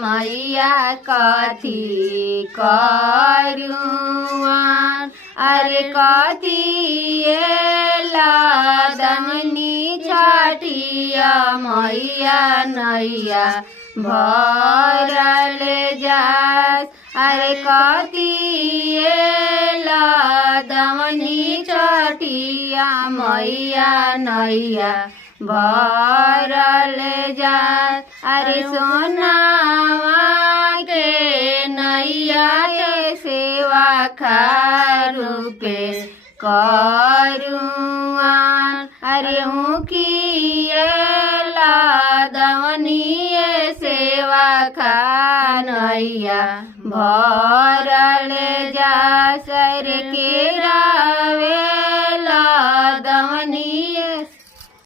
मैया कथी करुआन अरे कथी लादमनी छठिया मैया नैया भरल जास अरे कथी लादमनी छठिया मैया नैया भरल जास अरे सोनावा के नैया के सेवा खारूपे करुआन अरे लादवनीय सेवा खानैया भरल जास अरे केरा